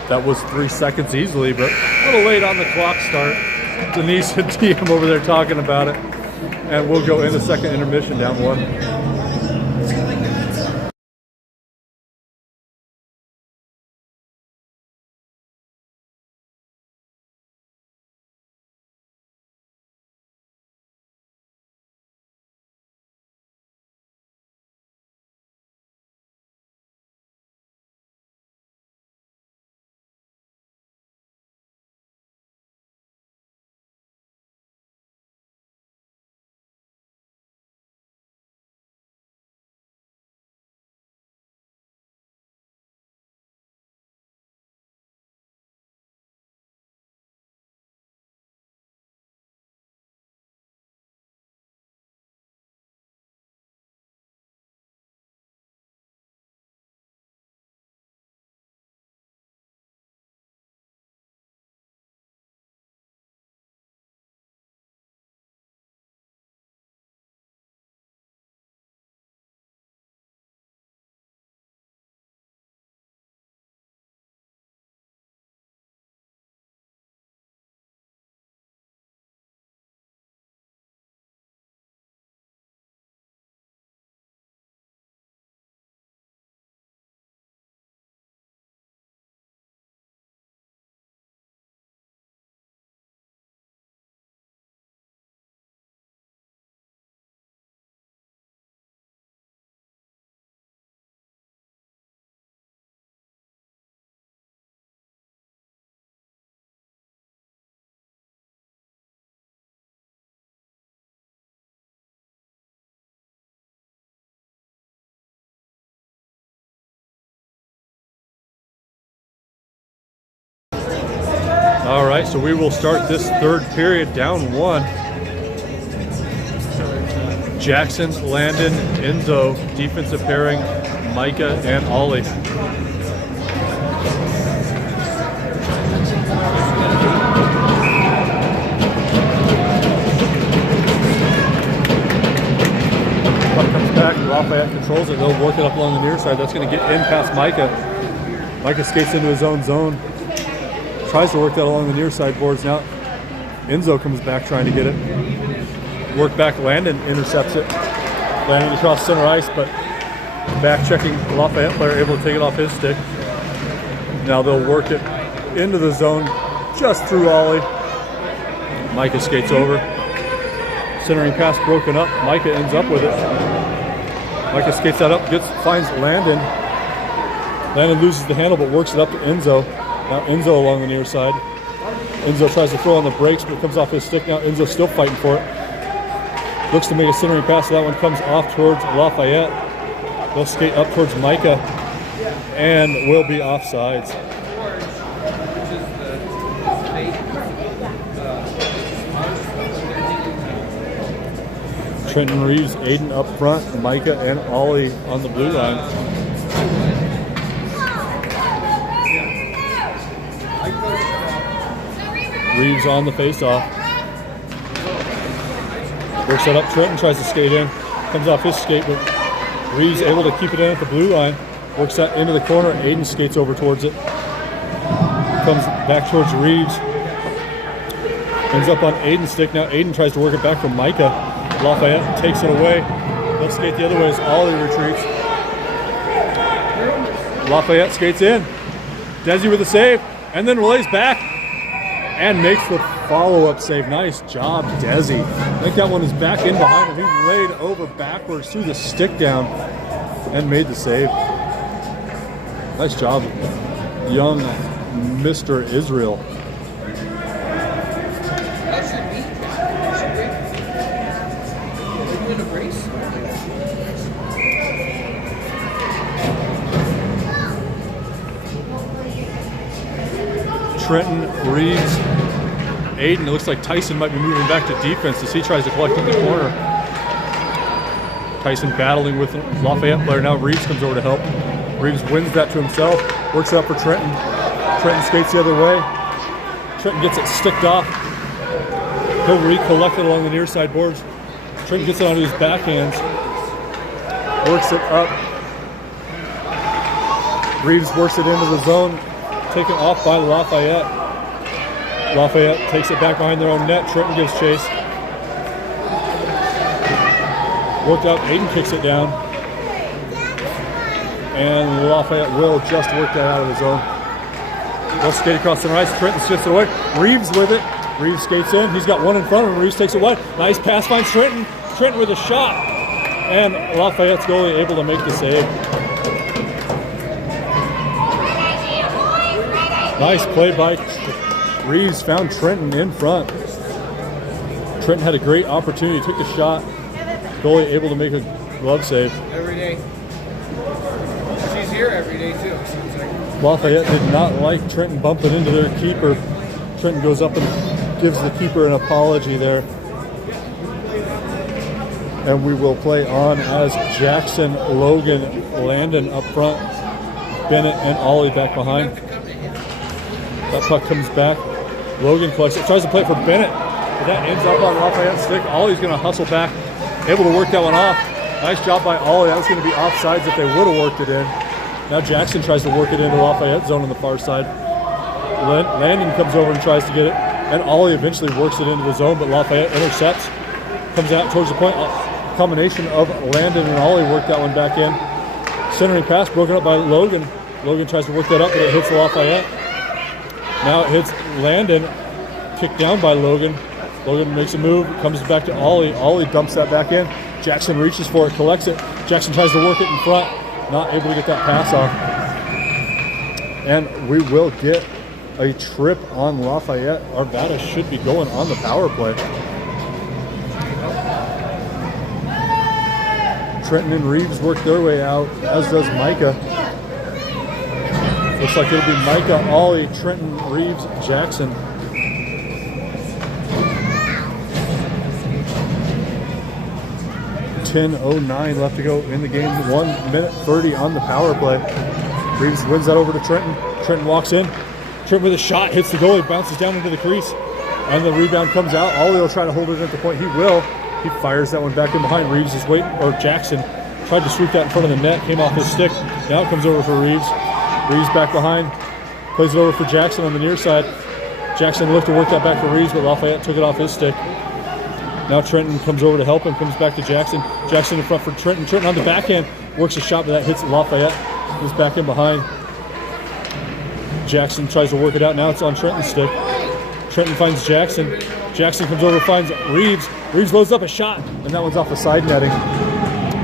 that was 3 seconds easily, but a little late on the clock start. Denise and TM over there talking about it. And we'll go into second intermission down one. All right, so we will start this third period down one. Jackson, Landon, Enzo, defensive pairing, Micah and Ollie. Puck comes back, Lafayette controls it. They'll work it up along the near side. That's going to get in past Micah. Micah skates into his own zone. Tries to work that along the near side boards. Now Enzo comes back trying to get it. Work back, Landon intercepts it. Landon across center ice, but back checking Lafayette player able to take it off his stick. Now they'll work it into the zone just through Ollie. Micah skates over. Centering pass broken up. Micah ends up with it. Micah skates that up, finds Landon. Landon loses the handle, but works it up to Enzo. Now Enzo along the near side. Enzo tries to throw on the brakes, but it comes off his stick. Now Enzo's still fighting for it. Looks to make a centering pass, so that one comes off towards Lafayette. They'll skate up towards Micah and will be offsides. Trenton Reeves, Aiden up front, Micah and Ollie on the blue line. Reeves on the face-off. Works that up, Trenton tries to skate in. Comes off his skate, but Reeves able to keep it in at the blue line. Works that into the corner, Aiden skates over towards it. Comes back towards Reeves. Ends up on Aiden's stick. Now Aiden tries to work it back from Micah. Lafayette takes it away. They'll skate the other way as Ollie retreats. Lafayette skates in. Desi with a save, and then relays back and makes the follow-up save. Nice job, Desi. I think that one is back in behind him. He laid over backwards, threw the stick down, and made the save. Nice job, young Mr. Israel. Trenton, Reeves, Aiden. It looks like Tyson might be moving back to defense as he tries to collect in the corner. Tyson battling with Lafayette player. Now Reeves comes over to help. Reeves wins that to himself. Works it up for Trenton. Trenton skates the other way. Trenton gets it sticked off. He'll recollect it along the near side boards. Trenton gets it onto his backhands. Works it up. Reeves works it into the zone. Taken off by Lafayette. Lafayette takes it back behind their own net. Trenton gives chase. Worked out, Aiden kicks it down. And Lafayette will just work that out of the zone. They'll skate across the ice. Trenton shifts it away. Reeves with it. Reeves skates in. He's got one in front of him. Reeves takes it wide. Nice pass finds Trenton. Trenton with a shot. And Lafayette's goalie able to make the save. Nice play by Reeves, found Trenton in front. Trenton had a great opportunity, took the shot. Goalie able to make a glove save. Every day. She's here every day too. Lafayette did not like Trenton bumping into their keeper. Trenton goes up and gives the keeper an apology there. And we will play on as Jackson, Logan, Landon up front, Bennett and Ollie back behind. That puck comes back. Logan collects it, tries to play it for Bennett, but that ends up on Lafayette's stick. Ollie's going to hustle back, able to work that one off. Nice job by Ollie. That was going to be offsides if they would have worked it in. Now Jackson tries to work it into Lafayette zone on the far side. Landon comes over and tries to get it, and Ollie eventually works it into the zone, but Lafayette intercepts, comes out towards the point. A combination of Landon and Ollie worked that one back in. Centering pass broken up by Logan. Logan tries to work that up, but it hits Lafayette. Now it hits Landon, kicked down by Logan. Logan makes a move, comes back to Ollie. Ollie dumps that back in. Jackson reaches for it, collects it. Jackson tries to work it in front, not able to get that pass off. And we will get a trip on Lafayette. Arvada should be going on the power play. Trenton and Reeves work their way out, as does Micah. Looks like it'll be Micah, Ollie, Trenton, Reeves, Jackson. .10:09 left to go in the game. 1 minute 30 on the power play. Reeves wins that over to Trenton. Trenton walks in. Trenton with a shot, hits the goalie, bounces down into the crease. And the rebound comes out. Ollie will try to hold it at the point. He will. He fires that one back in behind. Reeves is waiting, or Jackson tried to sweep that in front of the net. Came off his stick. Now it comes over for Reeves. Reeves back behind, plays it over for Jackson on the near side. Jackson looked to work that back for Reeves, but Lafayette took it off his stick. Now Trenton comes over to help him, comes back to Jackson. Jackson in front for Trenton. Trenton on the backhand, works a shot, but that hits Lafayette. He's back in behind. Jackson tries to work it out. Now it's on Trenton's stick. Trenton finds Jackson. Jackson comes over, finds Reeves. Reeves loads up a shot, and that one's off the side netting.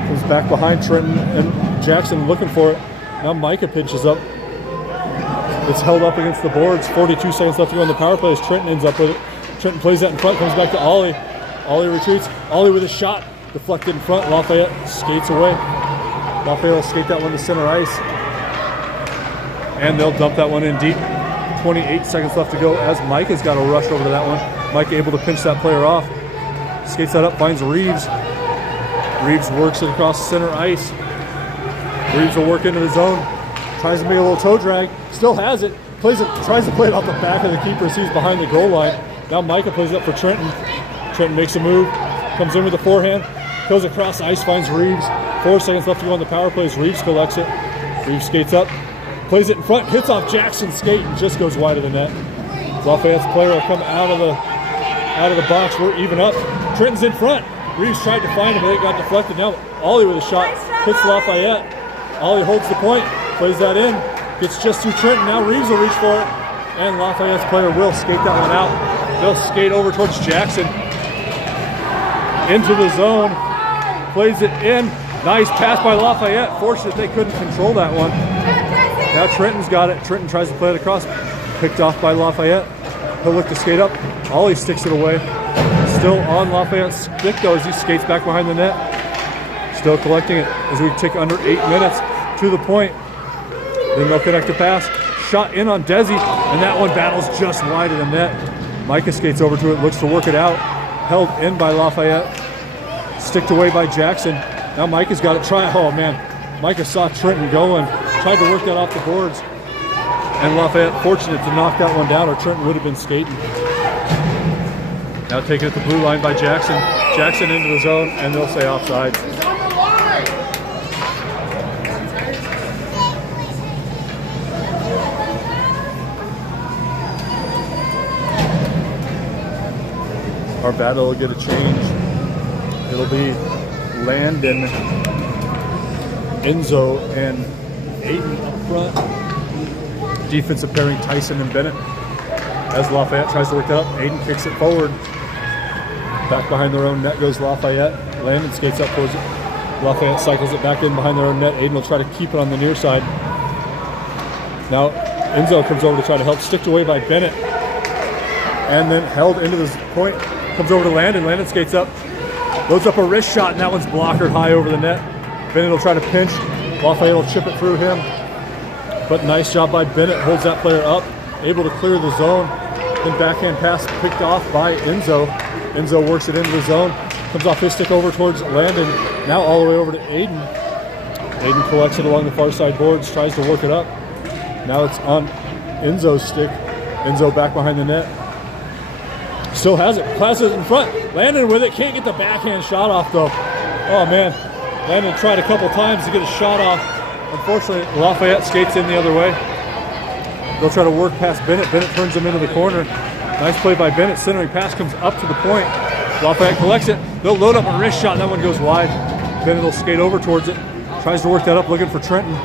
Comes back behind Trenton and Jackson looking for it. Now Micah pinches up. It's held up against the boards. 42 seconds left to go on the power play as Trenton ends up with it. Trenton plays that in front, comes back to Ollie. Ollie retreats. Ollie with a shot. Deflected in front. Lafayette skates away. Lafayette will skate that one to center ice. And they'll dump that one in deep. 28 seconds left to go as Micah's got to rush over to that one. Micah able to pinch that player off. Skates that up, finds Reeves. Reeves works it across center ice. Reeves will work into the zone. Tries to make a little toe drag. Still has it. Plays it. Tries to play it off the back of the keeper as he's behind the goal line. Now Micah plays it up for Trenton. Trenton makes a move. Comes in with a forehand. Goes across ice, finds Reeves. 4 seconds left to go on the power play as Reeves collects it. Reeves skates up. Plays it in front. Hits off Jackson's skate and just goes wide of the net. Lafayette's player will come out of the box. We're even up. Trenton's in front. Reeves tried to find him, but it got deflected. Now Ollie with a shot. Hits Lafayette. Ollie holds the point. Plays that in. Gets just through Trenton. Now Reeves will reach for it. And Lafayette's player will skate that one out. They'll skate over towards Jackson. Into the zone. Plays it in. Nice pass by Lafayette. Fortunate they couldn't control that one. Now Trenton's got it. Trenton tries to play it across. Picked off by Lafayette. He'll look to skate up. Ollie sticks it away. Still on Lafayette's stick though as he skates back behind the net. Still collecting it as we tick under 8 minutes to the point. Then they'll connect a pass. Shot in on Desi, and that one battles just wide of the net. Micah skates over to it, looks to work it out. Held in by Lafayette. Sticked away by Jackson. Now Micah's got it. Oh man, Micah saw Trenton going. Tried to work that off the boards. And Lafayette fortunate to knock that one down or Trenton would have been skating. Now taken at the blue line by Jackson. Jackson into the zone, and they'll say offside. Arvada will get a change. It'll be Landon, Enzo, and Aiden up front. Defensive pairing Tyson and Bennett. As Lafayette tries to work that up, Aiden kicks it forward. Back behind their own net goes Lafayette. Landon skates up towards it. Lafayette cycles it back in behind their own net. Aiden will try to keep it on the near side. Now Enzo comes over to try to help. Sticked away by Bennett. And then held into this point. Comes over to Landon. Landon skates up. Loads up a wrist shot, and that one's blockered high over the net. Bennett will try to pinch. Lafayette will chip it through him. But nice job by Bennett. Holds that player up. Able to clear the zone. Then backhand pass picked off by Enzo. Enzo works it into the zone. Comes off his stick over towards Landon. Now all the way over to Aiden. Aiden collects it along the far side boards. Tries to work it up. Now it's on Enzo's stick. Enzo back behind the net. Still has it. Passes in front. Landon with it. Can't get the backhand shot off though. Oh man. Landon tried a couple times to get a shot off. Unfortunately, Lafayette skates in the other way. They'll try to work past Bennett. Bennett turns him into the corner. Nice play by Bennett. Centering pass comes up to the point. Lafayette collects it. They'll load up a wrist shot and that one goes wide. Bennett will skate over towards it. Tries to work that up looking for Trenton.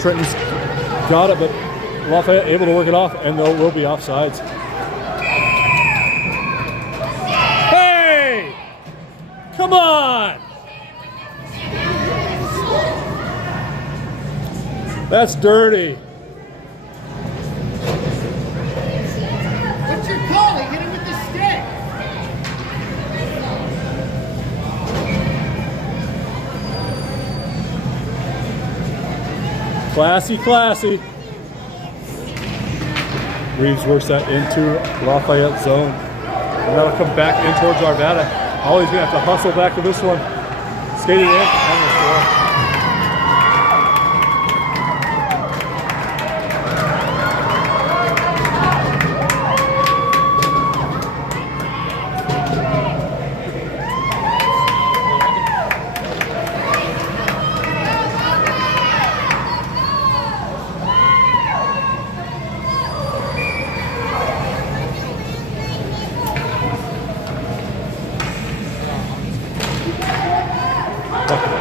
Trenton's got it, but Lafayette able to work it off and there will be offsides. Hey! Come on! That's dirty. What's your call? Hit him with the stick. Classy, classy. Reeves works that into Lafayette zone. And that'll come back in towards Arvada. Ollie's gonna have to hustle back to this one. Skated in and the score.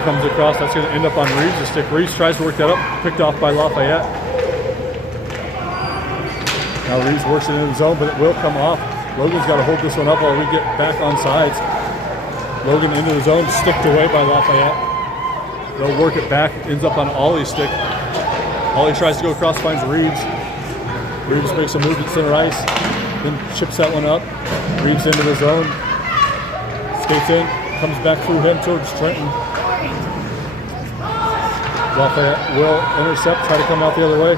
Comes across, that's going to end up on Reeves' stick. Reeves tries to work that up, picked off by Lafayette. Now Reeves works it into the zone, but it will come off. Logan's got to hold this one up while we get back on sides. Logan into the zone, sticked away by Lafayette. They'll work it back, ends up on Ollie's stick. Ollie tries to go across, finds Reeves. Reeves makes a move at center ice, then chips that one up. Reeves into the zone, skates in, comes back through him towards Trenton. Lafayette will intercept, try to come out the other way.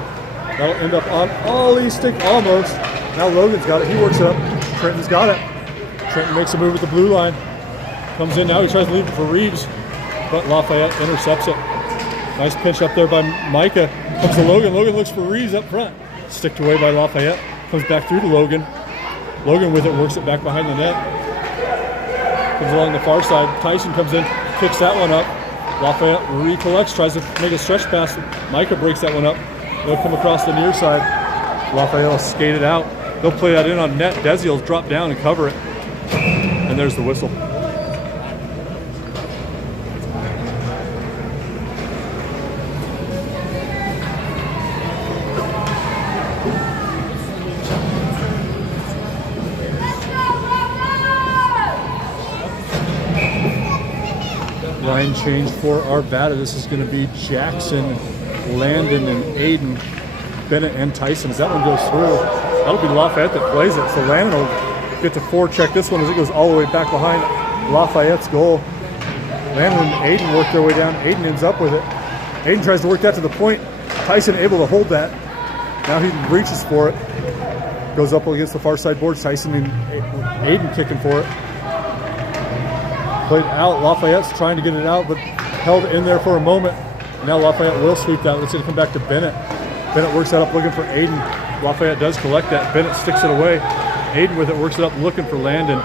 That'll end up on Ollie's stick, almost. Now Logan's got it, he works it up. Trenton's got it. Trenton makes a move at the blue line. Comes in now, he tries to leave it for Reeves, but Lafayette intercepts it. Nice pinch up there by Micah. Comes to Logan, Logan looks for Reeves up front. Sticked away by Lafayette, comes back through to Logan. Logan with it, works it back behind the net. Comes along the far side, Tyson comes in, kicks that one up. Lafayette recollects, tries to make a stretch pass. Micah breaks that one up. They'll come across the near side. Lafayette will skate it out. They'll play that in on net. Desi will drop down and cover it. And there's the whistle. Line change for Arvada. This is going to be Jackson, Landon, and Aiden, Bennett, and Tyson. As that one goes through, that'll be Lafayette that plays it. So Landon will get to forecheck this one as it goes all the way back behind Lafayette's goal. Landon and Aiden work their way down. Aiden ends up with it. Aiden tries to work that to the point. Tyson able to hold that. Now he reaches for it. Goes up against the far side boards. Tyson and Aiden kicking for it. Played out. Lafayette's trying to get it out, but held in there for a moment. Now Lafayette will sweep that. It's going to come back to Bennett. Bennett works that up looking for Aiden. Lafayette does collect that. Bennett sticks it away. Aiden with it works it up looking for Landon,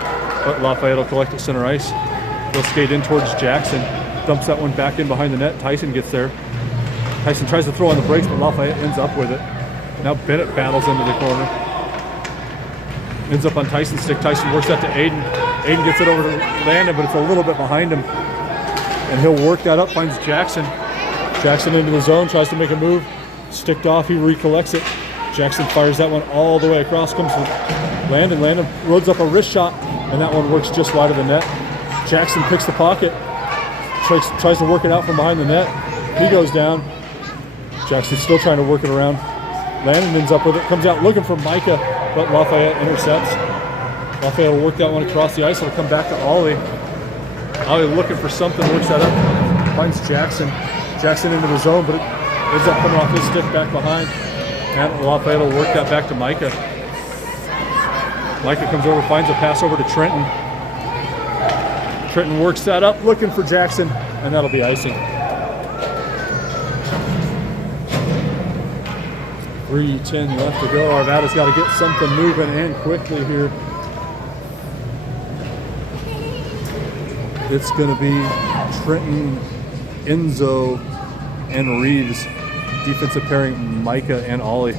but Lafayette will collect it center ice. They'll skate in towards Jackson. Dumps that one back in behind the net. Tyson gets there. Tyson tries to throw on the brakes, but Lafayette ends up with it. Now Bennett battles into the corner. Ends up on Tyson's stick. Tyson works that to Aiden. Aiden gets it over to Landon, but it's a little bit behind him. And he'll work that up, finds Jackson. Jackson into the zone, tries to make a move. Sticked off, he recollects it. Jackson fires that one all the way across, comes to Landon. Landon loads up a wrist shot, and that one works just wide of the net. Jackson picks the pocket, tries to work it out from behind the net. He goes down. Jackson's still trying to work it around. Landon ends up with it, comes out looking for Micah, but Lafayette intercepts. Lafayette will work that one across the ice. It'll come back to Ollie. Ollie looking for something, works that up. Finds Jackson. Jackson into the zone, but it ends up coming off his stick back behind. And Lafayette will work that back to Micah. Micah comes over, finds a pass over to Trenton. Trenton works that up, looking for Jackson, and that'll be icing. 3:10 left to go. Arvada's got to get something moving and quickly here. It's going to be Trenton, Enzo, and Reeves. Defensive pairing, Micah and Ollie.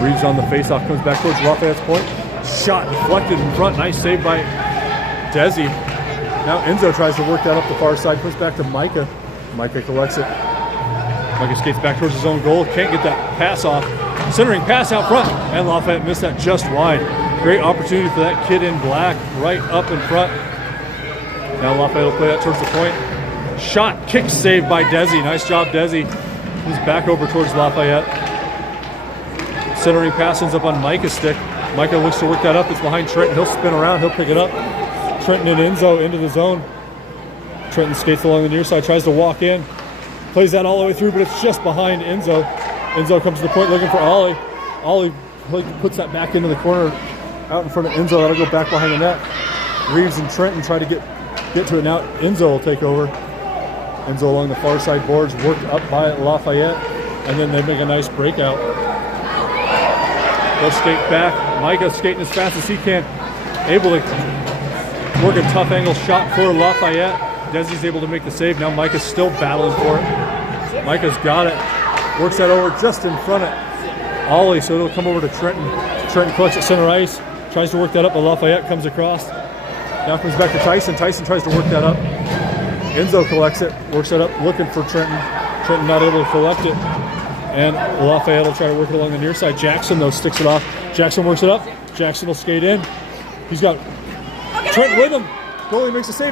Reeves on the faceoff, comes back towards Lafayette's point. Shot deflected in front. Nice save by Desi. Now Enzo tries to work that up the far side, puts back to Micah. Micah collects it. Micah skates back towards his own goal. Can't get that pass off. Centering pass out front, and Lafayette missed that just wide. Great opportunity for that kid in black right up in front. Now Lafayette will play that towards the point. Shot, kick save by Desi. Nice job, Desi. He's back over towards Lafayette. Centering pass ends up on Micah's stick. Micah looks to work that up. It's behind Trenton. He'll spin around. He'll pick it up. Trenton and Enzo into the zone. Trenton skates along the near side, tries to walk in. Plays that all the way through, but it's just behind Enzo. Enzo comes to the point looking for Ollie. Ollie puts that back into the corner out in front of Enzo. That'll go back behind the net. Reeves and Trenton try to get to it now. Enzo will take over. Enzo along the far side boards, worked up by Lafayette, and then they make a nice breakout. They'll skate back. Micah skating as fast as he can. Able to work a tough angle shot for Lafayette. Desi's able to make the save. Now Micah's still battling for it. Micah's got it. Works that over just in front of Ollie, so it'll come over to Trenton. Trenton collects at center ice. Tries to work that up, but Lafayette comes across. Now comes back to Tyson. Tyson tries to work that up. Enzo collects it, works it up, looking for Trenton. Trenton not able to collect it. And Lafayette will try to work it along the near side. Jackson, though, sticks it off. Jackson works it up. Jackson will skate in. He's got Trenton with him. Goalie makes a save.